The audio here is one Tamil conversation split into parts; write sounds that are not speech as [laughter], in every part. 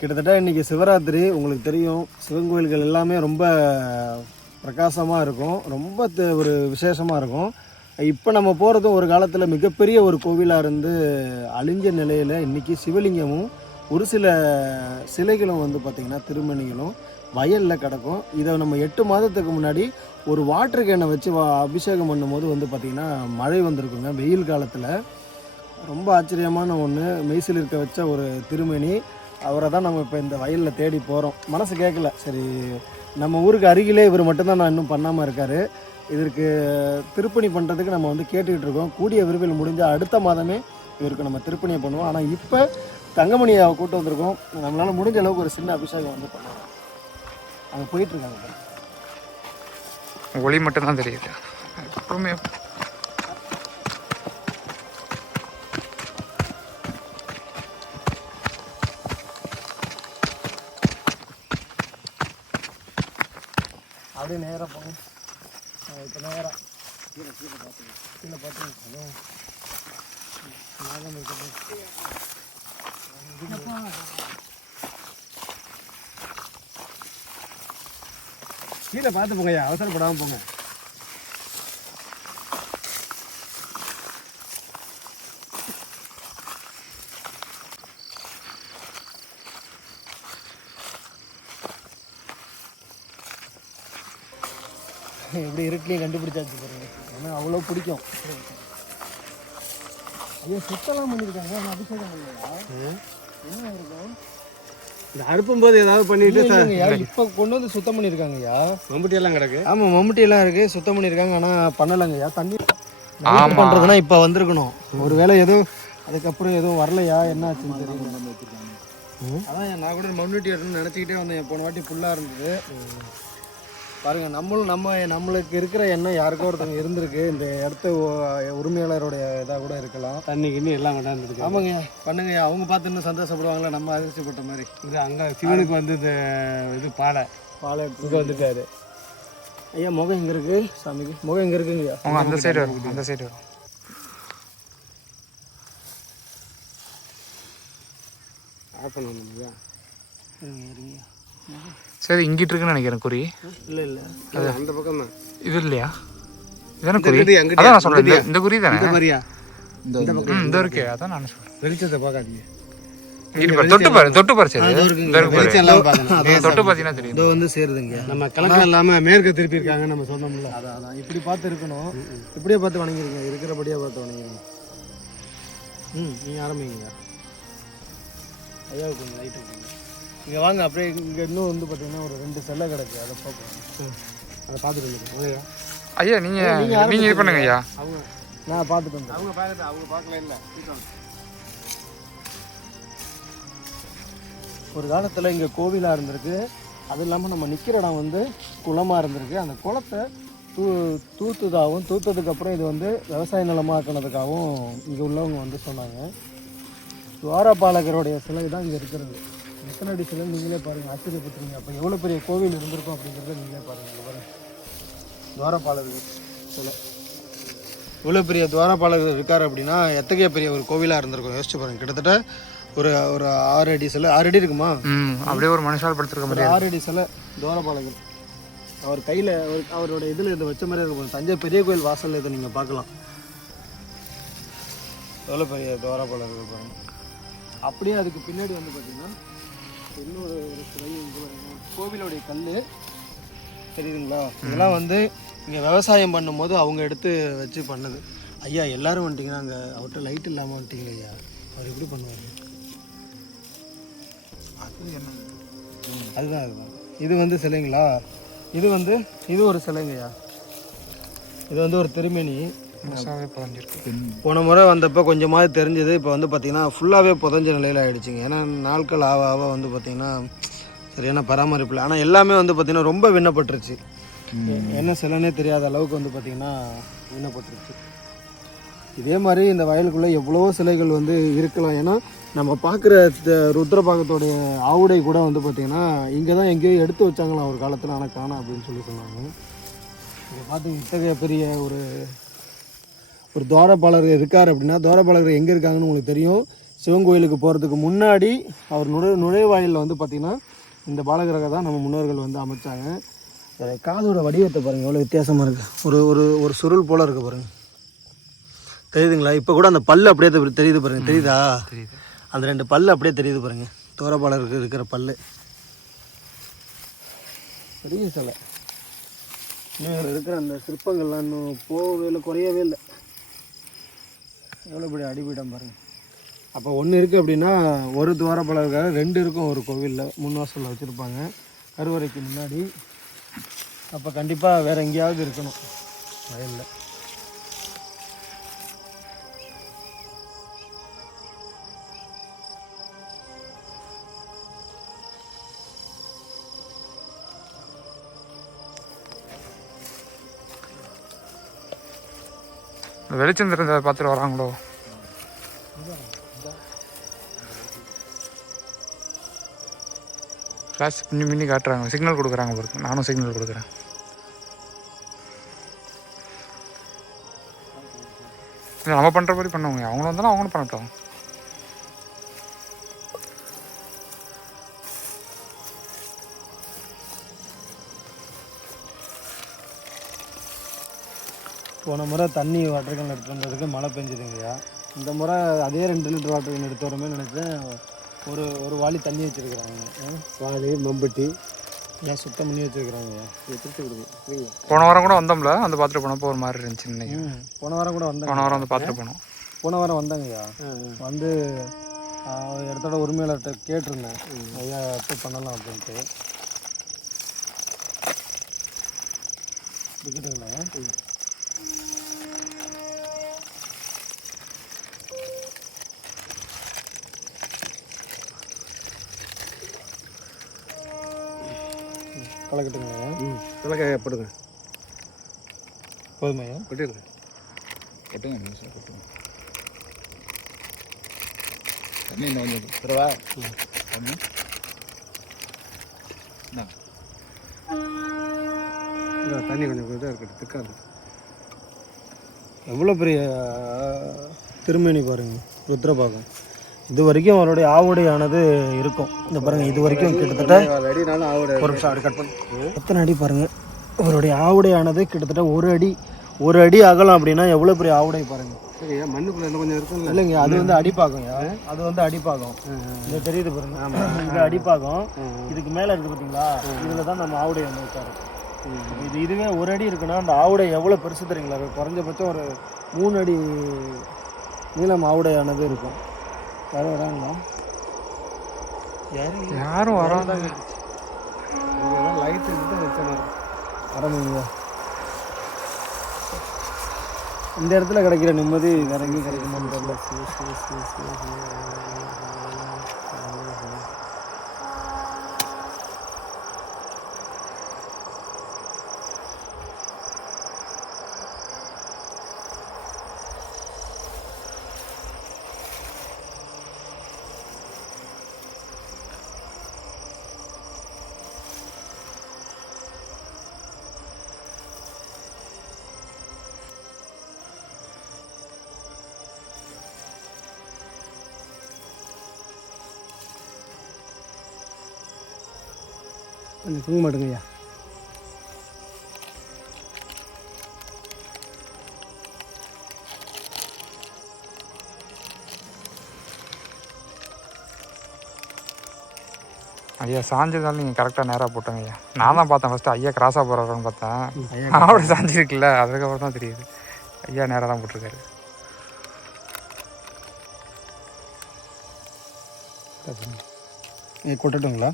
கிட்டத்தட்ட இன்றைக்கி சிவராத்திரி உங்களுக்கு தெரியும் சிவன் கோயில்கள் எல்லாமே ரொம்ப பிரகாசமாக இருக்கும். ரொம்ப த- ஒரு விசேஷமாக இருக்கும். இப்போ நம்ம போகிறதும் ஒரு காலத்தில் மிகப்பெரிய ஒரு கோவிலாக இருந்து அழிஞ்ச நிலையில் இன்றைக்கி சிவலிங்கமும் ஒரு சில சிலைகளும் வந்து பார்த்திங்கன்னா திருமணிகளும் வயலில் கிடக்கும். இதை நம்ம எட்டு மாதத்துக்கு முன்னாடி ஒரு வாட்டர் கேனை வச்சு வா- அபிஷேகம் பண்ணும்போது வந்து பார்த்திங்கன்னா மழை வந்திருக்குங்க வெயில் காலத்தில். ரொம்ப ஆச்சரியமான ஒன்று மெய்சில் இருக்க வச்ச ஒரு திருமணி. அவரை தான் நம்ம இப்போ இந்த வயலில் தேடி போகிறோம் மனசு கேட்கல சரி நம்ம ஊருக்கு அருகிலே இவர் மட்டும்தான் நான் இன்னும் பண்ணாமல் இருக்கார். இதற்கு திருப்பணி பண்ணுறதுக்கு நம்ம வந்து கேட்டுக்கிட்டு இருக்கோம். கூடிய விரைவில் முடிஞ்சால் அடுத்த மாதமே இவருக்கு நம்ம திருப்பணியை பண்ணுவோம். ஆனால் இப்போ தங்கமணியை கூட்டு வந்திருக்கோம். நம்மளால் முடிஞ்ச அளவுக்கு ஒரு சின்ன அபிஷேகம் வந்து பண்ணுவோம் அங்கே போயிட்டுருக்காங்க ஒளி மட்டும்தான் தெரியுது. அப்புறமே அப்படியே நேராக போங்க. இப்போ நேராக கீழே கீழே பார்த்துங்க கீழே பார்த்துங்க நாகம் கீழே பார்த்து போங்கய்யா. அவசரப்படாமல் போங்க. இருட்டிலையும் கண்டுபிடிச்சாச்சு பாருங்க. ஏன்னா அவ்வளோ பிடிக்கும். ஐயோ சுத்தலாம் பண்ணியிருக்காங்க ஆனால் அபிஷேகம் இல்லையா என்ன இருக்கும் இந்த அறுப்பும்போது ஏதாவது பண்ணிட்டு இப்போ கொண்டு வந்து சுத்தம் பண்ணியிருக்காங்கய்யா மம்புட்டி எல்லாம் கிடக்கு. ஆமாம் மம்முட்டி எல்லாம் இருக்கு. சுத்தம் பண்ணியிருக்காங்க ஆனால் பண்ணலைங்கய்யா தண்ணி பண்ணுறதுனா இப்போ வந்திருக்கணும். ஒருவேளை எதுவும் அதுக்கப்புறம் எதுவும் வரலையா? என்ன ஆச்சுன்னு தெரியல. ம். அதான் நான் கூட மம்முட்டி வரணும்னு நினச்சிக்கிட்டே வந்தேன். போன வாட்டி ஃபுல்லாக இருந்தது. பாருங்க நம்மளும் நம்ம நம்மளுக்கு இருக்கிற எண்ணம் யாருக்கோ ஒருத்தவங்க இருந்திருக்கு. இந்த இடத்த உரிமையாளருடைய இதாக கூட இருக்கலாம். தண்ணி கிண்ணி எல்லாம் கொண்டாந்துருக்கு ஆமாங்க. பண்ணுங்கய்யா அவங்க பார்த்து இன்னும் சந்தோஷப்படுவாங்களா? நம்ம அதிர்ச்சிப்பட்ட மாதிரி. இது அங்க சிவனுக்கு வந்து இந்த இது பாலை. பாலை இங்க வந்துட்டாரு ஐயா முகம் எங்கே இருக்கு? சாமிக்கு முகம் எங்கே இருக்குங்கய்யா அவங்க அந்த சைடு வரும் அந்த சைடு வரும். ஆஃப் பண்ணணுங்களா இருங்க, இருங்க. சரி இங்கிட்டு இருக்குன்னு நினைக்கிறேன் குறி. இல்லை இல்லை. அந்த பக்கம் தான் இது இல்லையா? இதானே குறி? அதான் நான் சொல்றேன் இந்த- இந்த குறி தானே? இந்த மாதிரியா? ம் இந்த இருக்கே அதான் நான் சொல்றேன் வெளிச்சத்தை பார்க்காதீங்க. தொட்டு பாரு தொட்டு பாரு சரி. தொட்டு பார்த்தீங்கன்னா தெரியும். இதோ வந்து சேருதுங்க. நம்ம கணக்கு இல்லாம மேற்கு திருப்பி இருக்காங்க நம்ம சொன்னோம்ல. அதான் அதான். இப்படி பார்த்து இருக்கணும். இப்படியே பார்த்து வணங்கிருங்க. இருக்கிறபடியே பார்த்து வணங்கிருங்க. ம் நீங்கள் ஆரம்பிங்க. ஐயா கொஞ்சம் லைட்டு இங்கே வாங்க அப்படியே இங்கே இன்னும் வந்து பார்த்தீங்கன்னா ஒரு ரெண்டு செல்லை கிடக்கு. அதை பார்ப்போம். அதை பார்த்துட்டு ஐயா நீங்க நீங்க இது பண்ணுங்க ஐயா. அவங்க நான் பார்த்துட்டு வந்தேன் அவங்க பார்க்கல அவங்க பார்க்கல இல்லை. ஒரு காலத்தில் இங்கே கோவிலாக இருந்திருக்கு. அது இல்லாமல் நம்ம நிற்கிற இடம் வந்து குளமாக இருந்திருக்கு. அந்த குளத்தை தூ தூத்துதாகவும் தூத்ததுக்கப்புறம் இது வந்து விவசாய நிலமாக்கினதுக்காகவும் இங்கே உள்ளவங்க வந்து சொன்னாங்க. துவாரபாலகருடைய சிலை தான் இங்கே இருக்கிறது. எத்தனை அடி சிலை நீங்களே பாருங்கள் ஆச்சரியப்பட்டுருங்க அப்போ எவ்வளோ பெரிய கோவில் இருந்திருக்கும் அப்படிங்கிறத நீங்களே பாருங்கள் இங்க பாருங்க. துவாரபாலகர் சிலை. இவ்வளோ பெரிய துவாரபாலகர் இருக்கார் அப்படின்னா எத்தகைய பெரிய ஒரு கோவிலாக இருந்திருக்கும்? யோசிச்சு பாருங்க. கிட்டத்தட்ட ஒரு ஒரு ஆறு அடி சிலை. ஆறு அடி இருக்குமா? அப்படியே ஒரு மனுஷால் படுத்திருக்க முடியாது. ஆறு அடி சிலை துவாரபாலகர். அவர் கையில் அவரோட இதில் இதை வச்ச மாதிரி இருக்கும். தஞ்சை பெரிய கோயில் வாசலில் இதை நீங்கள் பார்க்கலாம். எவ்வளோ பெரிய துவாரபாலகர் பாருங்க. அப்படியே அதுக்கு பின்னாடி வந்து பார்த்தீங்கன்னா இன்னொரு ஒரு பாருங்க. கோவிலுடைய கல் தெரியுதுங்களா? இதெல்லாம் வந்து இங்கே விவசாயம் பண்ணும்போது அவங்க எடுத்து வச்சு பண்ணது. ஐயா எல்லாரும் வந்துட்டீங்கன்னா அங்கே அவர்கிட்ட லைட் இல்லாமல் வந்துட்டீங்களே ஐயா. அவர் எப்படி பண்ணுவார்? அதுதான் அதுதான். இது வந்து சிலைங்களா? இது வந்து இது ஒரு சிலைங்கய்யா இது வந்து ஒரு புதஞ்சிருக்கு போன முறை வந்தப்போ கொஞ்சமாவது தெரிஞ்சது. இப்போ வந்து பார்த்தீங்கன்னா ஃபுல்லாகவே புதஞ்ச நிலையில் ஆயிடுச்சுங்க. ஏன்னா நாட்கள் ஆக ஆக வந்து பார்த்தீங்கன்னா சரியான பராமரிப்பு இல்லை. ஆனால் எல்லாமே வந்து பார்த்தீங்கன்னா ரொம்ப விண்ணப்பட்டுருச்சு. என்ன சிலைனே தெரியாத அளவுக்கு வந்து பார்த்தீங்கன்னா விண்ணப்பட்டுருச்சு. இதே மாதிரி இந்த வயலுக்குள்ளே எவ்வளவோ சிலைகள் வந்து இருக்கலாம். ஏன்னா நம்ம பார்க்குற ருத்ரபாகத்தோடைய ஆவுடை கூட வந்து பார்த்திங்கன்னா இங்கே தான் எங்கேயோ எடுத்து வச்சாங்களாம் ஒரு காலத்தில். ஆனால் காணோம் அப்படின்னு சொல்லி சொன்னாங்க. இதை பார்த்து இத்தகைய பெரிய ஒரு ஒரு துவாரபாலர் இருக்கார் அப்படின்னா துவாரபாலகர் எங்கே இருக்காங்கன்னு உங்களுக்கு தெரியும். சிவன் கோயிலுக்கு போகிறதுக்கு முன்னாடி அவர் நுழை நுழைவாயிலில் வந்து பார்த்திங்கன்னா இந்த பாலகிரக தான் நம்ம முன்னோர்கள் வந்து அமைச்சாங்க. காதோட வடிவத்தை பாருங்கள் எவ்வளோ வித்தியாசமாக இருக்குது ஒரு ஒரு ஒரு சுருள் போல் இருக்குது பாருங்கள் தெரியுதுங்களா? இப்போ கூட அந்த பல்லு அப்படியே தெரி- தெரியுது பாருங்க தெரியுதா? அந்த ரெண்டு பல்லு அப்படியே தெரியுது பாருங்க. தோரப்பாளருக்கு இருக்கிற பல்லு. பெரிய சிலை. இதுல இருக்கிற அந்த சிற்பங்கள்லாம் இன்னும் போகவே இல்லை குறையவே இல்லை. எவ்வளோ பெரிய அடிபீடம் பாருங்க. அப்போ ஒன்று இருக்குது அப்படின்னா ஒரு துவாரப்பாளருக்காக ரெண்டு இருக்கும் ஒரு கோவிலில். முன் வாசலில் வச்சுருப்பாங்க. கருவறைக்கு முன்னாடி. அப்போ கண்டிப்பாக வேறு எங்கேயாவது இருக்கணும். வயலில். வெளிச்சம் தெரிஞ்சதை பார்த்துட்டு வராங்களோ? ஃப்ளாஷ் பின்னி பின்னி காட்டுறாங்க. சிக்னல் கொடுக்குறாங்க பாருங்க. நானும் சிக்னல் கொடுக்குறேன். நம்ம பண்ணுற மாதிரி பண்ணுவாங்க அவங்களும் வந்தாலும் அவங்களும் பண்ணட்டும். போன முறை தண்ணி வாட்டர் கேன் எடுத்து வந்ததுக்கு மழை பெஞ்சுதுங்கய்யா. இந்த முறை அதே ரெண்டு லிட்டர் வாட்டர் கேன் எடுத்து வரமே நினச்சேன் ஒரு ஒரு வாளி தண்ணி வச்சுருக்குறாங்க. வாளி மம்பட்டி. ஏன் சுத்தம் பண்ணி வச்சுருக்குறாங்கய்யா? எடுத்து கொடுங்க. போன வாரம் கூட வந்தோம்ல? வந்து பார்த்துட்டு போனப்போ ஒரு மாதிரி இருந்துச்சு இன்னைக்கு போன வாரம் கூட வந்தாங்க. போன வாரம் வந்து பார்த்துட்டு போனோம். போன வாரம் வந்தாங்கய்யா. வந்து இடத்தோட உரிமையாளர்கிட்ட கேட்டிருந்தேன். ஐயா எப்போ பண்ணலாம் அப்படின்ட்டு. விற்கிட்டுங்களா கலக்கட்டுங்களா ம் விளக்காய போடுங்க போதுமையா கொட்டிடுங்க. கொட்டுங்க நிமிஷம் கொட்டுங்க. தண்ணி இன்னும் கொஞ்சம் பரவா தண்ணி. தண்ணி கொஞ்சம் இதாக இருக்கட்டும் திக்காது. எவ்வளோ பெரிய திருமேனி பாருங்க ருத்ரபாகம். இது வரைக்கும் அவருடைய ஆவுடையானது இருக்கும். இந்த பாருங்க இது வரைக்கும் கிட்டத்தட்ட ஒரு நிமிஷம் அப்படி கட் பண்ணு. எத்தனை அடி பாருங்க. அவருடைய ஆவுடையானது கிட்டத்தட்ட ஒரு அடி ஒரு அடி அகலம் அப்படின்னா எவ்வளோ பெரிய ஆவுடை பாருங்க. சரியா மண்ணுக்குள்ள கொஞ்சம் இல்லைங்க அது வந்து அடிப்பாகம் அது வந்து அடிப்பாகம். இது தெரியுது பாருங்க. [clears throat] இது அடிப்பாகம் இதுக்கு மேலே இருக்குது பார்த்தீங்களா இதில் தான் நம்ம ஆவுடை வந்து உட்காரு இது இதுவே ஒரு அடி இருக்குன்னா அந்த ஆவுடை எவ்வளோ பெருசு தெரியுங்களா? குறைஞ்சபட்சம் ஒரு மூணு அடி நீளம் ஆவுடையானது இருக்கும். யாரும் வராங்களா யாரும் யாரும் வராத லைட் இருந்து வச்சேன் ஆரம்பிங்க இந்த இடத்துல கிடைக்கிற நிம்மதி வேற எங்கேயும் கிடைக்குமான்னு தெரியல கொஞ்சம் தூங்க மாட்டேங்கய்யா ஐயா சாஞ்சதால நீங்கள் கரெக்டாக நேராக போட்டோங்க ஐயா நான் தான் பார்த்தேன் ஃபஸ்ட்டு ஐயா கிராஸாக போகிறாருன்னு பார்த்தேன். ஐயா அவட சாஞ்சிருக்குல்ல அதுக்கப்புறம் தான் தெரியுது. ஐயா நேராக தான் போட்டிருக்காரு. ஏ கொட்டட்டுங்களா?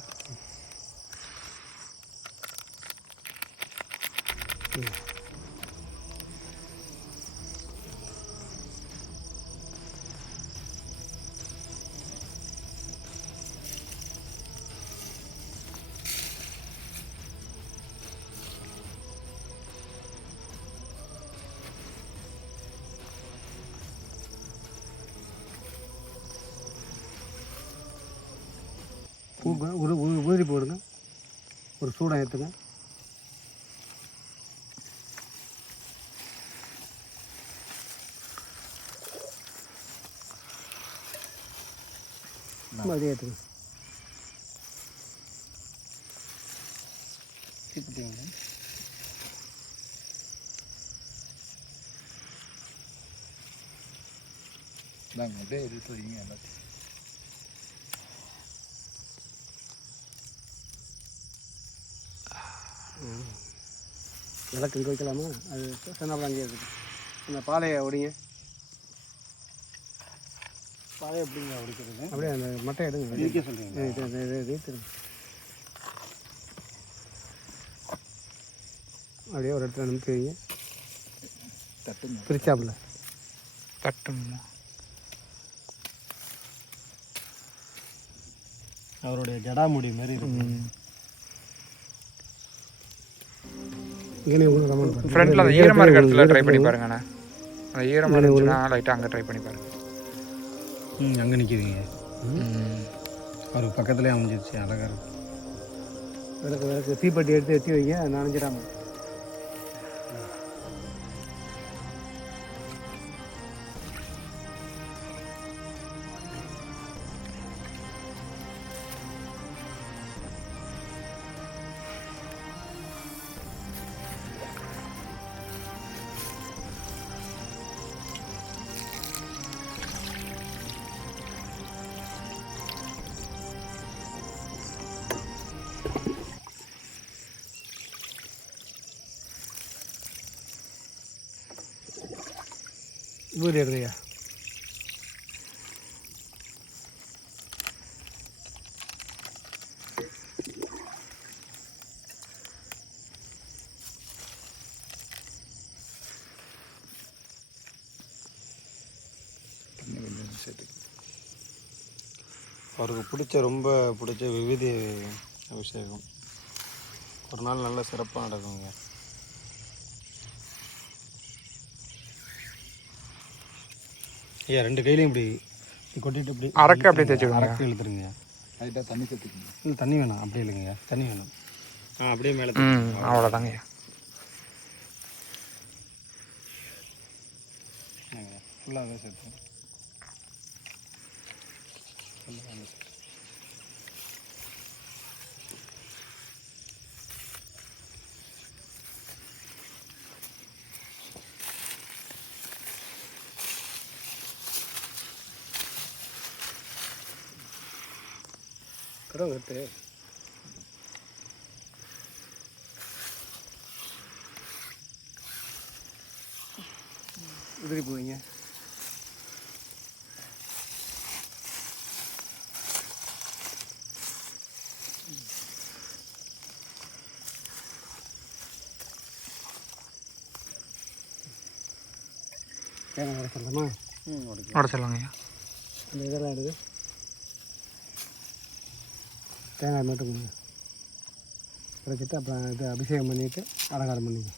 பூ ஒரு உதிரி போடுங்க. ஒரு சூடம் ஏற்றுங்க. அதே ஏற்றுங்க. தீப்பெட்டிங்க நாங்கள் அப்படியே எடுத்து வைங்க எல்லாத்தையும். விளக்கு இங்கே வைக்கலாமா? அது சொன்னாப்புல அங்கேயே இருக்குது. அந்த பாலையை ஒடிங்க. பாதை எப்படிங்க உடைக்கிறது அப்படியே அந்த மட்டை எடுங்க. இடிக்க சொல்கிறீங்க. அப்படியே ஒரு இடத்துல நிமித்தி வைங்க. தட்டுங்க. பிரிச்சாப்புல. தட்டுமா அவருடைய ஜடாமுடி மாதிரி இருக்கும் இங்கே உங்களுக்கு கமெண்ட் பண்ணுங்க ஃப்ரண்ட்டில் அந்த ஈரமாக இருக்க இடத்துல ட்ரை பண்ணி பாருங்கண்ணே. அந்த ஈரமாக இருந்துச்சுன்னா லைட்டாக அங்கே ட்ரை பண்ணி பாருங்க. ம் அங்கே நிற்கிதுங்க அவருக்கு பக்கத்துலேயே அமைஞ்சிருச்சு அழகாக இருக்கு. விளக்கு விளக்கு. தீப்பெட்டி எடுத்து எத்தி வைங்க அது நனைஞ்சிடாம வீடு அவருக்கு பிடிச்ச ரொம்ப பிடிச்ச விவிதி அபிஷேகம். ஒரு நாள் நல்ல சிறப்பாக நடக்குங்க. ஐயா ரெண்டு கையிலையும் இப்படி கொட்டிட்டு இப்படி அரக்கு அப்படியே தேய்ச்சி விடுங்க. அரக்கு இழுத்துருங்க லைட்டாக தண்ணி சேர்த்துக்கோங்க இல்லை தண்ணி வேணாம். அப்படியே இல்லைங்க தண்ணி வேணாம். ஆ அப்படியே மேலே அவ்வளோதாங்க ஃபுல்லாகவே சேர்த்து கடவுள் கட்டு உதிரி போவீங்க. தேங்காய் வர சொல்லலாமா ம் ஓகே உடச்சிடலாங்க ஐயா அந்த இதெல்லாம் எடுத்து தேங்காய் மட்டும் கொடுங்க. கிடைச்சிட்டு அப்புறம் இது அபிஷேகம் பண்ணிவிட்டு அலங்காரம் பண்ணிங்க.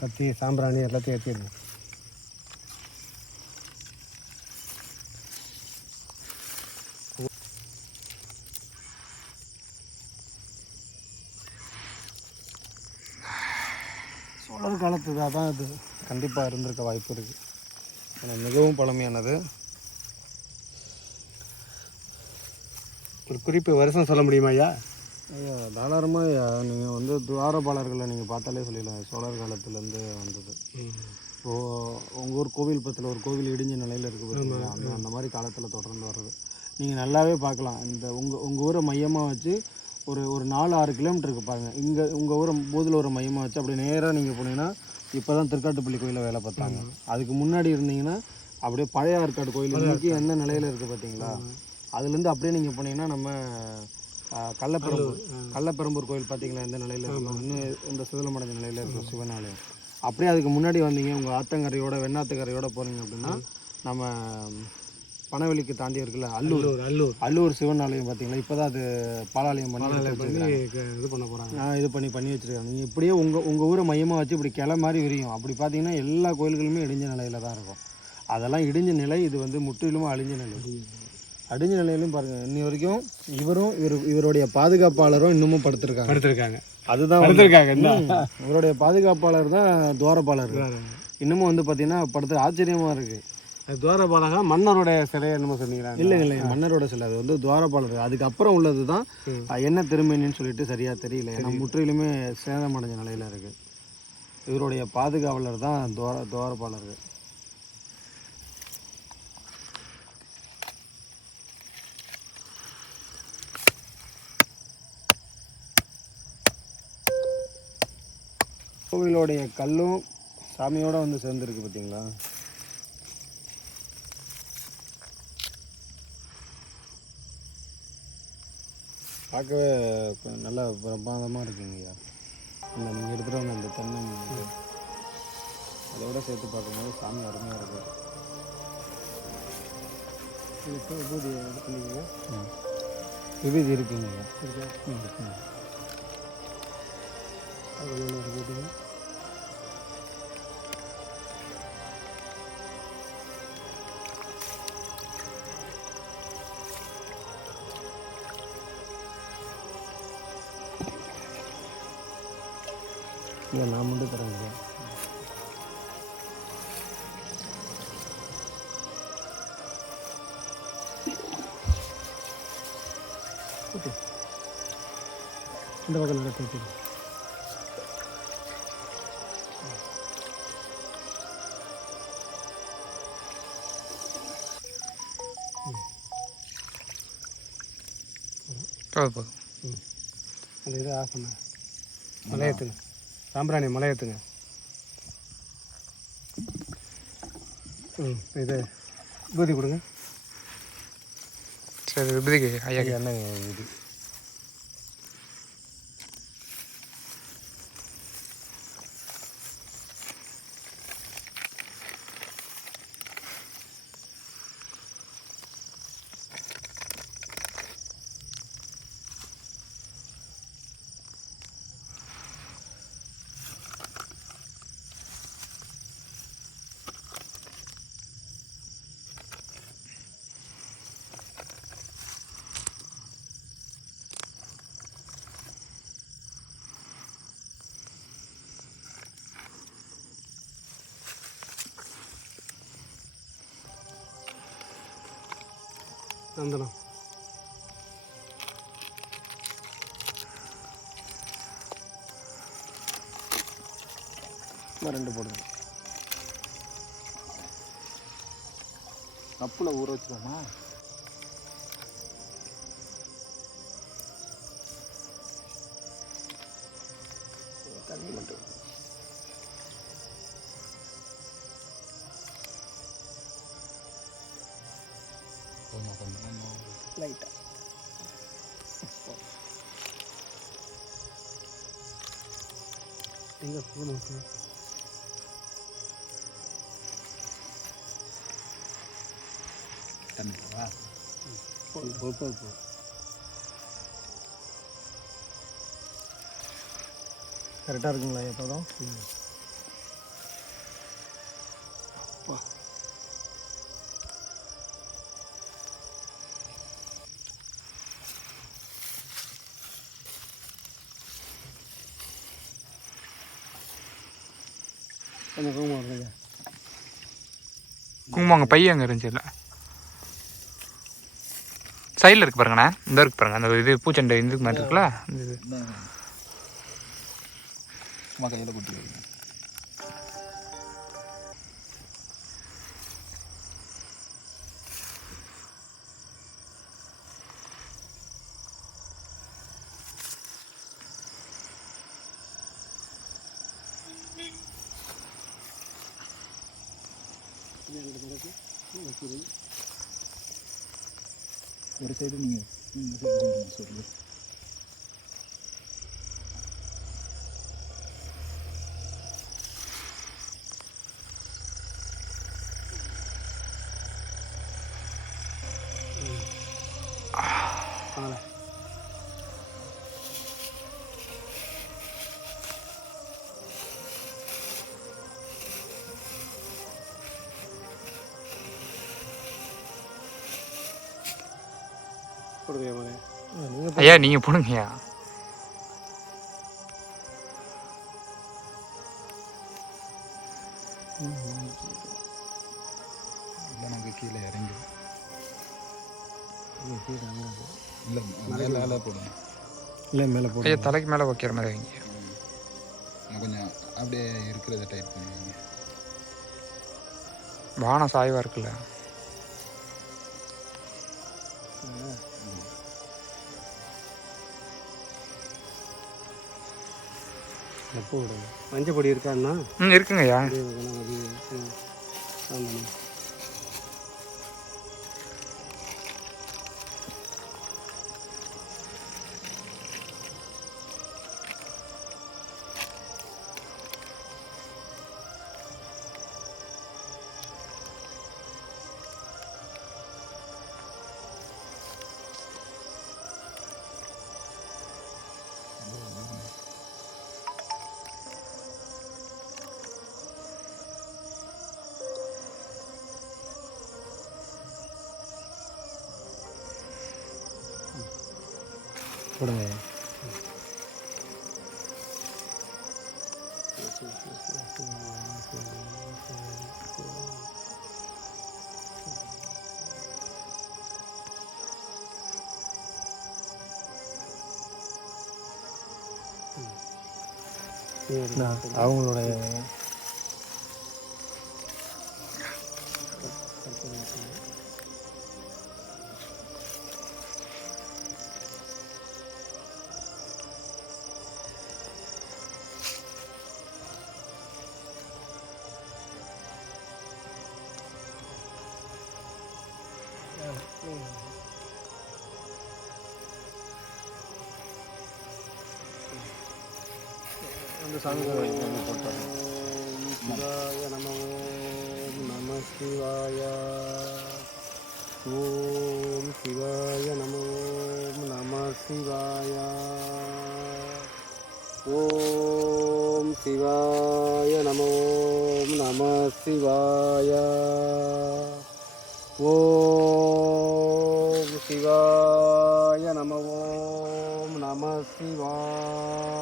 பத்தி சாம்பிராணி எல்லாத்தையும் ஏற்றிடுங்க சோழர் தான் இது கண்டிப்பாக இருந்திருக்க வாய்ப்பு இருக்குது ஏன்னா மிகவும் பழமையானது. ஒரு குறிப்பு வருஷம் சொல்ல முடியுமா ஐயா? ஐயா தாராளமாக ஐயா. நீங்கள் வந்து துவாரபாலர்களை நீங்கள் பார்த்தாலே சொல்லிடலாம். சோழர் காலத்துலேருந்து வந்தது. இப்போ உங்கள் ஊர் கோவில் பத்தில் ஒரு கோவில் இடிஞ்ச நிலையில் இருக்குது பார்த்தீங்களா அந்த அந்த மாதிரி காலத்தில் தொடர்ந்து வர்றது. நீங்கள் நல்லாவே பார்க்கலாம். இந்த உங்கள் உங்கள் ஊரை மையமாக வச்சு ஒரு ஒரு நாலு ஆறு கிலோமீட்டருக்கு பாருங்கள் இங்கே உங்கள் ஊரை போதில் ஒரு மையமாக வச்சு அப்படி நேராக நீங்கள் போனீங்கன்னா இப்போ தான் திருக்காட்டுப்பள்ளி கோயிலில் வேலை பார்த்தாங்க. அதுக்கு முன்னாடி இருந்தீங்கன்னா அப்படியே பழைய ஆற்காடு கோயில் இன்னைக்கு என்ன நிலையில் இருக்குது பார்த்தீங்களா? அதுலேருந்து அப்படியே நீங்கள் போனீங்கன்னா நம்ம கள்ளப்பெரம்பூர் கள்ளப்பெரம்பூர் கோயில் பார்த்தீங்களா? எந்த நிலையில் இருக்கும் இன்னும் இந்த சிதிலமடைஞ்ச நிலையில் இருக்கும் சிவன் ஆலயம் அப்படியே அதுக்கு முன்னாடி வந்தீங்க உங்கள் ஆத்தங்கரையோட வெண்ணாத்துக்கரையோட போகிறீங்க அப்படின்னா நம்ம பனவெளிக்கு தாண்டி இருக்குல்ல அல்லூர் அல்லூர் அல்லூர் சிவன் ஆலயம் பார்த்தீங்களா? இப்போ தான் அது பாலாலயம் பண்ணி பண்ணி இது பண்ண போகிறாங்க நான் இது பண்ணி பண்ணி வச்சிருக்காங்க. நீங்கள் இப்படியே உங்கள் உங்கள் ஊரை மையமாக வச்சு இப்படி கிளை மாதிரி விரியும். அப்படி பார்த்தீங்கன்னா எல்லா கோயில்களுமே இடிஞ்ச நிலையில தான் இருக்கும். அதெல்லாம் இடிஞ்ச நிலை இது வந்து முற்றிலுமா அழிஞ்ச நிலை. அடிஞ்ச நிலையிலும் பாருங்க இன்னி வரைக்கும் இவரும் இவர் இவருடைய பாதுகாப்பாளரும் இன்னமும் படுத்திருக்காங்க. படுத்திருக்காங்க. அதுதான் படுத்திருக்காங்க. இவருடைய பாதுகாப்பாளர் தான் துவாரபாலர் இன்னமும் வந்து பார்த்தீங்கன்னா படுத்து ஆச்சரியமா இருக்கு. அது துவாரபாலகா மன்னருடைய சிலை என்னமோ சொன்னீங்களா? இல்லை இல்லை மன்னரோட சிலை. அது வந்து துவாரபாலர் அதுக்கப்புறம் உள்ளது தான் என்ன திருமணின்னு சொல்லிட்டு சரியா தெரியல. ஏன்னா முற்றிலுமே சேதமடைஞ்ச நிலையில இருக்கு. இவருடைய பாதுகாவலர் தான் துவார துவாரபாலர் கோவிலோடைய கல்லும் சாமியோட வந்து சேர்ந்துருக்கு பார்த்தீங்களா பார்க்கவே கொஞ்சம் நல்லா பிரமாதமாக இருக்குங்க ஐயா. இந்த நீங்கள் எடுத்துகிட்டு வந்த அந்த தென்னை. அதோட சேர்த்து பார்க்கும்போது சாமி அருமையாக இருக்குது விபூதி இது பண்ணிக்கோங்க விபூதி இருக்குங்க ஐயா. இருக்கா? ம், இருக்குங்க. அது ஒன்று இல்லை நான் மட்டும் ஐயா. ஓகே. இந்த பக்கம் போதும். போதும் அந்த இதை ஆஃப் பண்ண. மலை ஏற்றுங்க சாம்பிராணி மலை ஏற்றுங்க ம் இது விபூதி கொடுங்க. சரி விபதிக்கு ஐயா எண்ணெய் இது நந்தனம். ரெண்டு போடுங்க. கப்பில் ஊற வச்சுக்கோமா? எங்கே போகணும் தண்ணி வா போ போ போ. போ கரெக்டாக இருக்குங்களா கொஞ்சம் உங்கள் பையன் அங்கே இருந்துச்சு இல்லை? சைடில் இருக்கு பாருங்கண்ணா. இந்த இருக்கு பாருங்க. அந்த இது பூச்செண்டை இதுக்கு மாதிரி இருக்குல்ல? இந்த இது. சும்மா கையில் குட்டி வைங்க ஐயா நீங்கள் போடுங்கய்யா. நாங்கள் கீழே இறங்கி. இல்லை மேலே மேலே போடுங்க இல்லை மேலே போடு. ஐயா தலைக்கு மேலே வைக்கிற மாதிரி வைங்க. கொஞ்சம் அப்படியே இருக்கிறத டைப் பண்ணுவீங்க வானம் சாய்வாக இருக்குல்ல. எப்போ விடுங்க மஞ்சள் பொடி இருக்காண்ணா ம் இருக்குங்கய்யா. ஆமாண்ணா. போடுங்க அவங்களுடைய அந்த சிவாய நம நம சிவாய ஓம் சிவாய நம நம சிவாய ஓம் சிவாய நம நம சிவாய ஓம் சிவாய நம நம சிவாய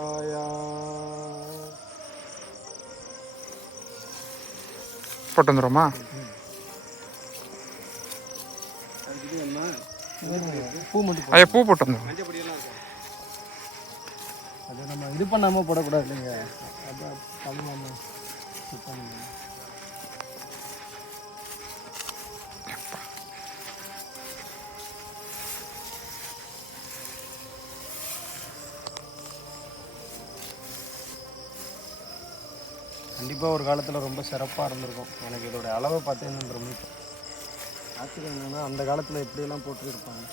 போட்டு வந்துடுமா பூ ஐயா பூ போட்டு வந்துடும் அது நம்ம இது பண்ணாமல் போடக்கூடாது இல்லைங்க. கண்டிப்பாக ஒரு காலத்தில் ரொம்ப சிறப்பாக இருந்திருக்கும். எனக்கு இதோட அளவை பார்த்தேன்னு ரொம்ப ஆச்சரியம் என்னென்னா அந்த காலத்தில் எப்படியெல்லாம் போட்டுருப்பாங்க?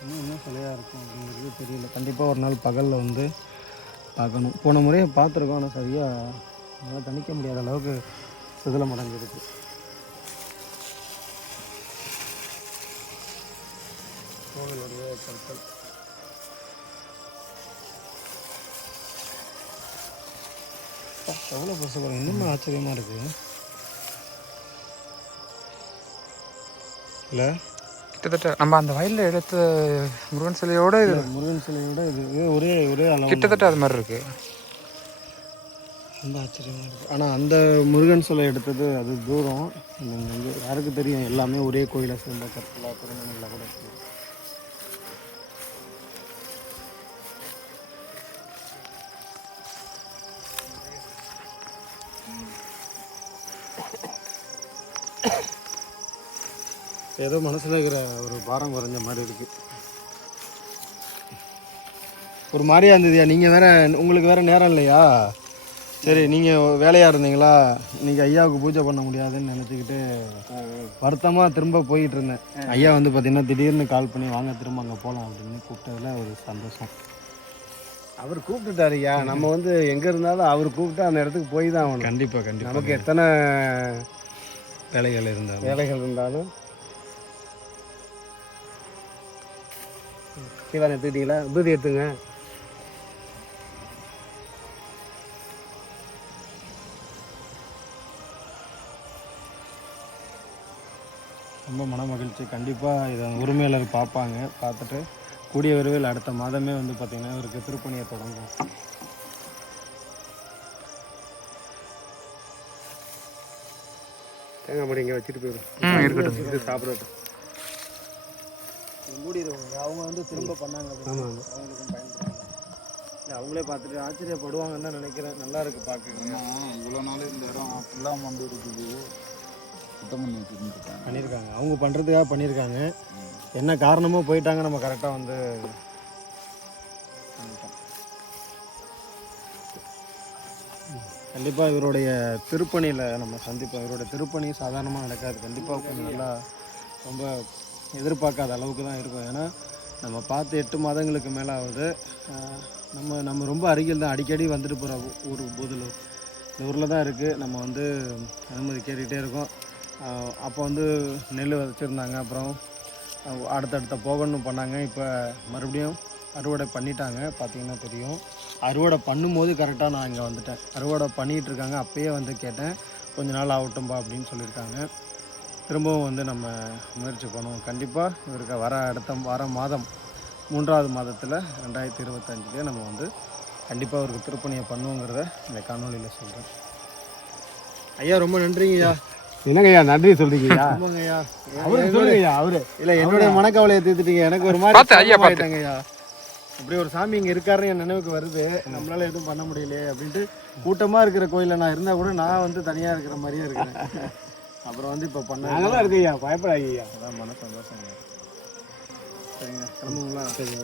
இன்னும் இன்னும் சிலையாக இருக்கும் அப்படிங்கிறது தெரியல. கண்டிப்பாக ஒரு நாள் பகலில் வந்து பார்க்கணும். போன முறையை பார்த்துருக்கோம் ஆனால் சரியாக என்னால் தணிக்க முடியாத அளவுக்கு சிதிலம் அடைஞ்சிருக்கு. கோவிலுடைய கற்கள். எவ்வளோ பெருசு பாருங்க இன்னும் ஆச்சரியமாக இருக்குது இல்லை? கிட்டத்தட்ட நம்ம அந்த வயலில் எடுத்த முருகன் சிலையோட இது முருகன் சிலையோட இது. ஒரே ஒரே அளவு கிட்டத்தட்ட அது மாதிரி இருக்கு. ரொம்ப ஆச்சரியமாக இருக்குது ஆனால் அந்த முருகன் சிலை எடுத்தது அது தூரம். வந்து யாருக்கு தெரியும்? எல்லாமே ஒரே கோயிலை சேர்ந்த கற்களா திருமணங்களாக கூட இருக்குது ஏதோ மனசில் இருக்கிற ஒரு பாரம் குறைஞ்ச மாதிரி இருக்குது ஒரு மாதிரியா இருந்ததுயா? நீங்கள் வேற உங்களுக்கு வேற நேரம் இல்லையா? சரி நீங்கள் வேலையாக இருந்தீங்களா? இன்னைக்கு ஐயாவுக்கு பூஜை பண்ண முடியாதுன்னு நினச்சிக்கிட்டு வருத்தமாக திரும்ப போயிட்டு இருந்தேன். ஐயா வந்து பார்த்தீங்கன்னா திடீர்னு கால் பண்ணி வாங்க திரும்ப அங்கே போகலாம் அப்படின்னு கூப்பிட்டதுல ஒரு சந்தோஷம். அவர் கூப்பிட்டுட்டாருய்யா. நம்ம வந்து எங்கே இருந்தாலும் அவர் கூப்பிட்டு அந்த இடத்துக்கு போய் தான் ஆகணும். கண்டிப்பாக கண்டிப்பாக நமக்கு எத்தனை வேலைகள் இருந்தாலும். வேலைகள் இருந்தாலும் கீழே எடுத்துக்கிட்டீங்களா விபூதி எடுத்துங்க. ரொம்ப மன மகிழ்ச்சி கண்டிப்பாக இதை உரிமையாளர் பார்ப்பாங்க. பார்த்துட்டு கூடிய விரைவில் அடுத்த மாதமே வந்து பார்த்திங்கன்னா இவருக்கு திருப்பணியை தொடங்கும் தேங்காய் மடி இங்கே வச்சுட்டு போயிடும் இருக்கட்டும். இது சாப்பிடட்டும். மூடிடுவாங்க. அவங்க வந்து திரும்ப பண்ணாங்க அவங்களுக்கும் பயன்படுறாங்க அவங்களே பார்த்துட்டு ஆச்சரியப்படுவாங்கன்னு தான் நினைக்கிறேன். நல்லா இருக்கு ஏன்னா இவ்வளோ நாள் இந்த இடம் ஃபுல்லாக வந்து இருக்குது. சுத்தம் பண்ணி வச்சுருந்துருக்காங்க. பண்ணியிருக்காங்க. அவங்க பண்ணுறதுக்காக பண்ணியிருக்காங்க. என்ன காரணமோ போயிட்டாங்க நம்ம கரெக்டாக வந்து. கண்டிப்பாக இவருடைய திருப்பணியில் நம்ம சந்திப்போம். இவருடைய திருப்பணி சாதாரணமாக நடக்காது. கண்டிப்பாக கொஞ்சம் நல்லா ரொம்ப எதிர்பார்க்காத அளவுக்கு தான் இருக்கும். ஏன்னா நம்ம பார்த்து எட்டு மாதங்களுக்கு மேலே ஆகுது நம்ம நம்ம ரொம்ப அருகில் தான் அடிக்கடி வந்துட்டு போகிற ஊர் பூதலூர் இந்த ஊரில் தான் இருக்குது நம்ம வந்து அனுமதி கேட்டுகிட்டே இருக்கோம். அப்போ வந்து நெல் வச்சுருந்தாங்க. அப்புறம் அடுத்தடுத்த போகணும் பண்ணாங்க. இப்போ மறுபடியும் அறுவடை பண்ணிட்டாங்க. பார்த்தீங்கன்னா தெரியும். அறுவடை பண்ணும்போது கரெக்டாக நான் இங்கே வந்துட்டேன். அறுவடை பண்ணிகிட்டு இருக்காங்க. அப்பயே வந்து கேட்டேன். கொஞ்ச நாள் ஆகட்டும்பா அப்படின்னு சொல்லியிருக்காங்க. திரும்பவும் வந்து நம்ம முயற்சி பண்ணுவோம். கண்டிப்பாக இவருக்கு வர அடுத்த வர மாதம் மூன்றாவது மாதத்தில் ரெண்டாயிரத்தி இருபத்தஞ்சிலே நம்ம வந்து கண்டிப்பாக அவருக்கு திருப்பணியை பண்ணுவோங்கிறத இந்த காணொலியில் சொல்கிறேன் ஐயா ரொம்ப நன்றிங்கய்யா. என்னங்க ஐயா நன்றி சொல்றீங்கய்யா? ஆமாங்க ஐயா அவரு சொல்லுங்க ஐயா அவரு. இல்ல என்னுடைய மனக்கவலையை தீர்த்துட்டீங்க. எனக்கு ஒரு மாதிரி ஐயா, பார்த்து. ஆயிட்டாங்க ஐயா அப்படி ஒரு சாமி இங்க இருக்காருன்னு என் நினைவுக்கு வருது. நம்மளால எதுவும் பண்ண முடியலையே அப்படின்ட்டு கூட்டமா இருக்கிற கோயில்ல நான் இருந்தா கூட நான் வந்து தனியா இருக்கிற மாதிரியே இருக்கிறேன். அப்புறம் வந்து இப்ப பண்ண நாங்களாம் இருக்கு ஐயா பயப்படாதீங்க. ஐயா அதான் மன சந்தோஷம் சரிங்க கிளம்புங்களா சரி